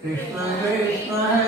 Krishna Krishna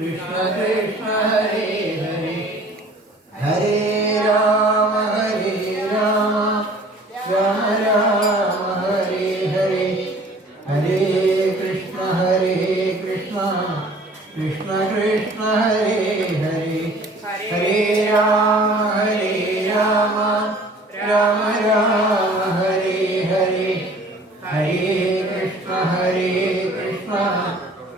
Yeah.